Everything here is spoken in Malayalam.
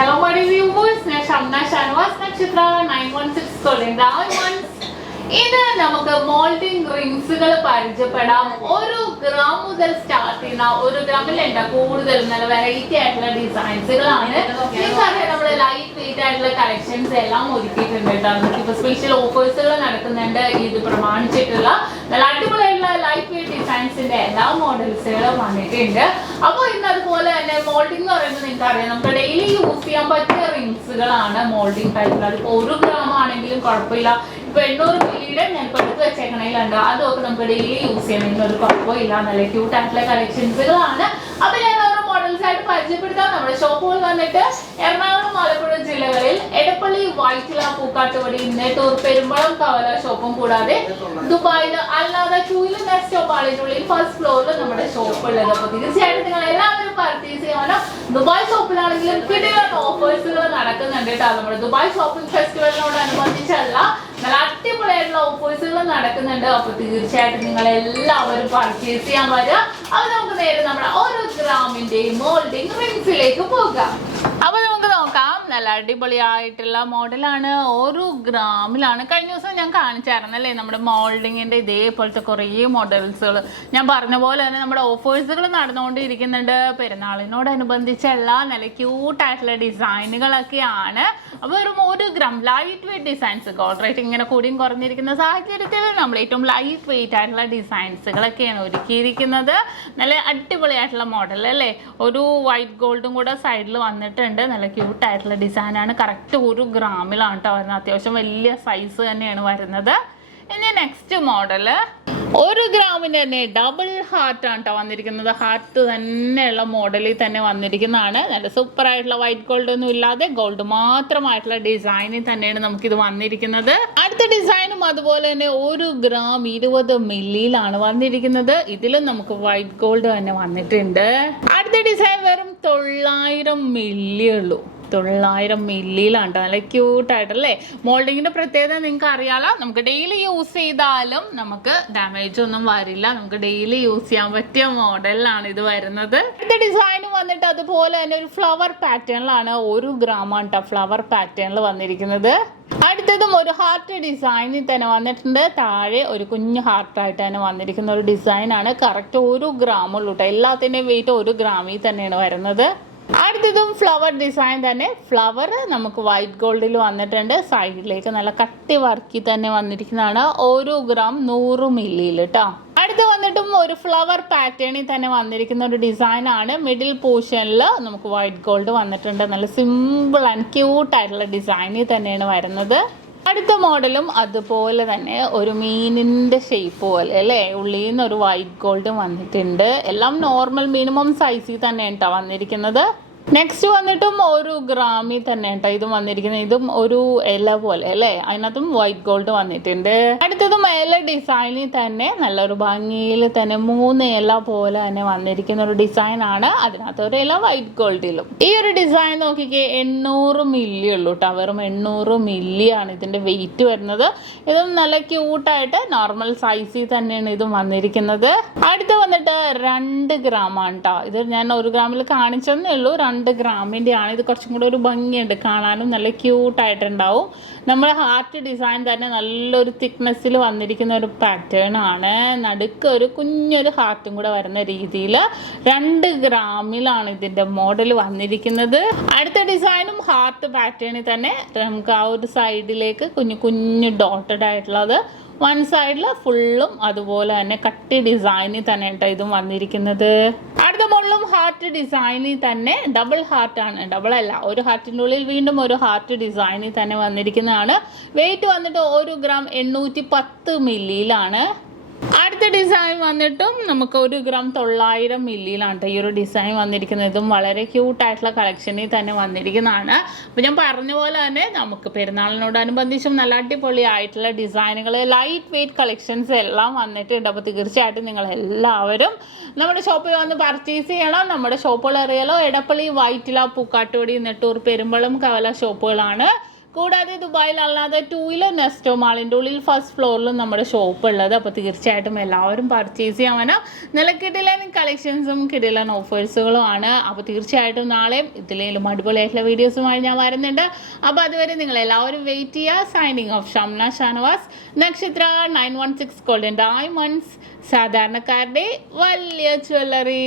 Hello, my viewers. SHAMNA Nakshathra 916 calling down once. ഇത് നമുക്ക് മോൾഡിംഗ് റിങ്സുകൾ പരിചയപ്പെടാം. 1 ഗ്രാം മുതൽ സ്റ്റാർട്ട് ചെയ്യുന്ന 1 ഗ്രാമിലുണ്ട് കൂടുതൽ നല്ല വെറൈറ്റി ആയിട്ടുള്ള ഡിസൈൻസുകളാണ്. നിങ്ങൾക്കറിയാം നമ്മള് ലൈറ്റ് വെയിറ്റ് ആയിട്ടുള്ള കളക്ഷൻസ് എല്ലാം ഒരുക്കിയിട്ടുണ്ട് കേട്ടോ. നമുക്കിപ്പോൾ സ്പെഷ്യൽ ഓഫേഴ്സുകൾ നടക്കുന്നുണ്ട്. ഇത് പ്രമാണിച്ചിട്ടുള്ള നല്ല അടിപൊളിയായിട്ടുള്ള ലൈറ്റ് വെയിറ്റ് ഡിസൈൻസിന്റെ എല്ലാ മോഡൽസുകളും വന്നിട്ടുണ്ട്. അപ്പോൾ ഇന്ന് അതുപോലെ തന്നെ മോൾഡിംഗ് എന്ന് പറയുമ്പോൾ നിങ്ങൾക്കറിയാം നമുക്ക് ഡെയിലി യൂസ് ചെയ്യാൻ പറ്റിയ റിങ്സുകളാണ് മോൾഡിംഗ് ടൈപ്പിൽ. അതിപ്പോൾ 1 ഗ്രാം ആണെങ്കിലും കുഴപ്പമില്ല. ഇപ്പൊ 800 മില്ലിയുടെ ഞാൻ ഇപ്പൊ എടുത്ത് വെച്ചേക്കണേലുണ്ട്. അതൊക്കെ നമുക്ക് ഡെയിലി യൂസ് ചെയ്യണമെങ്കിൽ ഒരു കുഴപ്പമില്ല. നല്ല ക്യൂട്ട് ആയിട്ടുള്ള കളക്ഷൻസുകളാണ്. അപ്പൊ ഞാൻ ഓരോ മോഡൽസ് ആയിട്ട് പരിചയപ്പെടുത്താം. നമ്മുടെ ഷോപ്പുകൾ വന്നിട്ട് എറണാകുളം, ആലപ്പുഴ ജില്ലകളിൽ എടപ്പള്ളി, വൈറ്റില, പൂക്കാട്ടുപടി, നെട്ടൂർ, പെരുമ്പളം, കവലയ ഷോപ്പും കൂടാതെ ദുബായിൽ അല്ലാതെ 2 സ്റ്റോപ്പ് ആളിനുള്ളിൽ ഫസ്റ്റ് ഫ്ലോറിൽ നമ്മുടെ ഷോപ്പ് ഉള്ളത്. അപ്പൊ തീർച്ചയായിട്ടും നിങ്ങൾ എല്ലാവരും പർച്ചേസ് ചെയ്യാനോ ദുബായ് ഷോപ്പിലാണെങ്കിലും കിടിലൻ ഓഫേഴ്സുകൾ നടക്കുന്നുണ്ട് കേട്ടോ. നമ്മുടെ ദുബായ് ഷോപ്പിംഗ് ഫെസ്റ്റിവലിനോടനുബന്ധിച്ചല്ല നല്ല അടിപൊളിയായിട്ടുള്ള ഓഫേഴ്സുകൾ നടക്കുന്നുണ്ട്. അപ്പൊ തീർച്ചയായിട്ടും നിങ്ങൾ എല്ലാവരും പർച്ചേസ് ചെയ്യാൻ വരിക. അത് നമുക്ക് നേരെ നമ്മുടെ 1 ഗ്രാമിന്റെയും മോൾഡിംഗ് റിങ്സിലേക്ക് പോകാം. അപ്പൊ നമുക്ക് നോക്കാം. നല്ല അടിപൊളിയായിട്ടുള്ള മോഡലാണ്. 1 ഗ്രാമിലാണ്. കഴിഞ്ഞ ദിവസം ഞാൻ കാണിച്ചായിരുന്നല്ലേ നമ്മുടെ മോൾഡിങ്ങിന്റെ ഇതേപോലത്തെ കുറേ മോഡൽസുകൾ. ഞാൻ പറഞ്ഞ പോലെ തന്നെ നമ്മുടെ ഓഫേഴ്സുകൾ നടന്നുകൊണ്ടിരിക്കുന്നുണ്ട്. പെരുന്നാളിനോടനുബന്ധിച്ചുള്ള നല്ല ക്യൂട്ടായിട്ടുള്ള ഡിസൈനുകളൊക്കെയാണ്. അപ്പോൾ ഒരു 1 gram light weight designs, gold rate ഇങ്ങനെ കൂടിയും കുറഞ്ഞിരിക്കുന്ന സാഹചര്യത്തിൽ നമ്മൾ ഏറ്റവും ലൈറ്റ് വെയിറ്റ് ആയിട്ടുള്ള ഡിസൈൻസുകളൊക്കെയാണ് ഒരുക്കിയിരിക്കുന്നത്. നല്ല അടിപൊളിയായിട്ടുള്ള മോഡൽ അല്ലേ. ഒരു വൈറ്റ് ഗോൾഡും കൂടെ സൈഡിൽ വന്നിട്ടുണ്ട്. നല്ല ക്യൂട്ട് ആയിട്ടുള്ള ഡിസൈനാണ്. കറക്റ്റ് 1 ഗ്രാമിലാണ് കേട്ടോ വരുന്നത്. അത്യാവശ്യം വലിയ സൈസ് തന്നെയാണ് വരുന്നത്. ഇനി നെക്സ്റ്റ് മോഡല് 1 ഗ്രാമിന് തന്നെ ഡബിൾ ഹാർട്ട് ആണ് കേട്ടോ വന്നിരിക്കുന്നത്. ഹാർട്ട് തന്നെയുള്ള മോഡലിൽ തന്നെ വന്നിരിക്കുന്നതാണ്. നല്ല സൂപ്പർ ആയിട്ടുള്ള വൈറ്റ് ഗോൾഡ് ഒന്നും ഇല്ലാതെ ഗോൾഡ് മാത്രമായിട്ടുള്ള ഡിസൈനിൽ തന്നെയാണ് നമുക്കിത് വന്നിരിക്കുന്നത്. അടുത്ത ഡിസൈനും അതുപോലെ തന്നെ 1 ഗ്രാം 20 മില്ലിയിലാണ് വന്നിരിക്കുന്നത്. ഇതിലും നമുക്ക് വൈറ്റ് ഗോൾഡ് തന്നെ വന്നിട്ടുണ്ട്. അടുത്ത ഡിസൈൻ വെറും 900 മില്ലി ഉള്ളൂ. 900 മില്ലിയിലാണ് കേട്ടോ. നല്ല ക്യൂട്ടായിട്ടല്ലേ. മോൾഡിങ്ങിന്റെ പ്രത്യേകത നിങ്ങൾക്ക് അറിയാലോ. നമുക്ക് ഡെയിലി യൂസ് ചെയ്താലും നമുക്ക് ഡാമേജ് ഒന്നും വരില്ല. നമുക്ക് ഡെയിലി യൂസ് ചെയ്യാൻ പറ്റിയ മോഡലിലാണ് ഇത് വരുന്നത്. അടുത്ത ഡിസൈൻ വന്നിട്ട് അതുപോലെ തന്നെ ഒരു ഫ്ലവർ പാറ്റേണിലാണ്. 1 ഗ്രാമാണ് കേട്ടോ ഫ്ലവർ പാറ്റേണിൽ വന്നിരിക്കുന്നത്. അടുത്തതും ഒരു ഹാർട്ട് ഡിസൈനിൽ തന്നെ വന്നിട്ടുണ്ട്. താഴെ ഒരു കുഞ്ഞു ഹാർട്ടായിട്ട് തന്നെ വന്നിരിക്കുന്ന ഒരു ഡിസൈനാണ്. കറക്റ്റ് 1 ഗ്രാമുള്ളൂ കേട്ടോ. എല്ലാത്തിൻ്റെയും വെയിറ്റ് 1 ഗ്രാമിൽ തന്നെയാണ് വരുന്നത്. അടുത്തതും ഫ്ലവർ ഡിസൈൻ തന്നെ. ഫ്ലവർ നമുക്ക് വൈറ്റ് ഗോൾഡിൽ വന്നിട്ടുണ്ട്. സൈഡിലേക്ക് നല്ല കട്ടി വർക്കി തന്നെ വന്നിരിക്കുന്നതാണ്. 1 ഗ്രാം 100 മില്ലിയിൽ കേട്ടോ. അടുത്ത് വന്നിട്ടും ഒരു ഫ്ലവർ പാറ്റേണിൽ തന്നെ വന്നിരിക്കുന്ന ഒരു ഡിസൈനാണ്. മിഡിൽ പോർഷനിൽ നമുക്ക് വൈറ്റ് ഗോൾഡ് വന്നിട്ടുണ്ട്. നല്ല സിമ്പിൾ ആൻഡ് ക്യൂട്ടായിട്ടുള്ള ഡിസൈനിൽ തന്നെയാണ് വരുന്നത്. അടുത്ത മോഡലും അതുപോലെ തന്നെ ഒരു മീനിൻ്റെ ഷേപ്പ് പോലെ അല്ലേ. ഉള്ളിൽ നിന്ന് ഒരു വൈറ്റ് ഗോൾഡ് വന്നിട്ടുണ്ട്. എല്ലാം നോർമൽ മിനിമം സൈസിൽ തന്നെ കേട്ടോ വന്നിരിക്കുന്നത്. നെക്സ്റ്റ് വന്നിട്ടും 1 ഗ്രാമിൽ തന്നെ കേട്ടോ ഇതും വന്നിരിക്കുന്നത്. ഇതും ഒരു ഇല പോലെ അല്ലേ. അതിനകത്തും വൈറ്റ് ഗോൾഡ് വന്നിട്ടുണ്ട്. അടുത്തതും ഇല ഡിസൈനിൽ തന്നെ നല്ലൊരു ഭംഗിയിൽ തന്നെ 3 ഇല പോലെ തന്നെ വന്നിരിക്കുന്ന ഒരു ഡിസൈനാണ്. അതിനകത്ത് ഒരു ഇല വൈറ്റ് ഗോൾഡിലും. ഈ ഒരു ഡിസൈൻ നോക്കിക്കേ 800 മില്ലി ഉള്ളൂ കേട്ടോ. വെറും 800 മില്ലിയാണ് ഇതിന്റെ വെയിറ്റ് വരുന്നത്. ഇതും നല്ല ക്യൂട്ടായിട്ട് നോർമൽ സൈസിൽ തന്നെയാണ് ഇതും വന്നിരിക്കുന്നത്. അടുത്ത് വന്നിട്ട് 2 ഗ്രാമാണ് കേട്ടോ. ഇത് ഞാൻ 1 ഗ്രാമിൽ കാണിച്ചെന്നേ ഉള്ളൂ. 2 ഗ്രാമിൻ്റെ ആണ്. ഇത് കുറച്ചും കൂടെ ഒരു ഭംഗിയുണ്ട്. കാണാനും നല്ല ക്യൂട്ടായിട്ടുണ്ടാവും. നമ്മുടെ ഹാർട്ട് ഡിസൈൻ തന്നെ നല്ലൊരു തിക്നെസ്സിൽ വന്നിരിക്കുന്ന ഒരു പാറ്റേൺ ആണ്. നടുക്ക് ഒരു കുഞ്ഞൊരു ഹാർട്ടും കൂടെ വരുന്ന രീതിയിൽ 2 ഗ്രാമിലാണ് ഇതിൻ്റെ മോഡൽ വന്നിരിക്കുന്നത്. അടുത്ത ഡിസൈനും ഹാർട്ട് പാറ്റേണിൽ തന്നെ നമുക്ക് ആ ഒരു സൈഡിലേക്ക് കുഞ്ഞു കുഞ്ഞു ഡോട്ടഡ് ആയിട്ടുള്ളത്. 1 സൈഡിൽ ഫുള്ളും അതുപോലെ തന്നെ കട്ടി ഡിസൈനിൽ തന്നെ കേട്ടോ ഇതും വന്നിരിക്കുന്നത്. അടുത്ത മോഡലും ഹാർട്ട് ഡിസൈനിൽ തന്നെ ഡബിൾ ഹാർട്ടാണ്. ഡബിൾ അല്ല, ഒരു ഹാർട്ടിൻ്റെ ഉള്ളിൽ വീണ്ടും ഒരു ഹാർട്ട് ഡിസൈനിൽ തന്നെ വന്നിരിക്കുന്നതാണ്. വെയിറ്റ് വന്നിട്ട് 1 ഗ്രാം 810 മില്ലിയിലാണ്. അടുത്ത ഡിസൈൻ വന്നിട്ടും നമുക്ക് 1 ഗ്രാം 900 മില്ലിയിലാണ് ഈ ഒരു ഡിസൈൻ വന്നിരിക്കുന്നത്. ഇതും വളരെ ക്യൂട്ടായിട്ടുള്ള കളക്ഷനിൽ തന്നെ വന്നിരിക്കുന്നതാണ്. അപ്പോൾ ഞാൻ പറഞ്ഞ പോലെ തന്നെ നമുക്ക് പെരുന്നാളിനോടനുബന്ധിച്ചും നല്ല അടിപൊളിയായിട്ടുള്ള ഡിസൈനുകൾ ലൈറ്റ് വെയിറ്റ് കളക്ഷൻസ് എല്ലാം വന്നിട്ടുണ്ട്. അപ്പോൾ തീർച്ചയായിട്ടും നിങ്ങൾ എല്ലാവരും നമ്മുടെ ഷോപ്പിൽ വന്ന് പർച്ചേസ് ചെയ്യണം. നമ്മുടെ ഷോപ്പുകൾ അറിയാലോ. എടപ്പള്ളി, വൈറ്റില, പൂക്കാട്ടുപടി, നെട്ടൂർ, പെരുമ്പളം, കവലയ ഷോപ്പുകളാണ്. കൂടാതെ ദുബായിലല്ലാതെ 2-വീലർ നെസ്റ്റോ മാളിൻ്റെ ഉള്ളിൽ ഫസ്റ്റ് ഫ്ലോറിലും നമ്മുടെ ഷോപ്പ് ഉള്ളത്. അപ്പോൾ തീർച്ചയായിട്ടും എല്ലാവരും പർച്ചേസ് ചെയ്യാൻ നല്ല കിടിലൻ കളക്ഷൻസും കിടിലൻ ഓഫേഴ്സുകളും ആണ്. അപ്പോൾ തീർച്ചയായിട്ടും നാളെയും ഇതിലേലും അടിപൊളിയായിട്ടുള്ള വീഡിയോസുമായി ഞാൻ വരുന്നുണ്ട്. അപ്പോൾ അതുവരെ നിങ്ങൾ എല്ലാവരും വെയിറ്റ് ചെയ്യുക. സൈനിങ് ഓഫ് ഷംന ഷാനവാസ്, നക്ഷത്ര 916 ഗോൾഡൻ ഡയമണ്ട്സ്, സാധാരണക്കാരുടെ വലിയ ജ്വല്ലറി.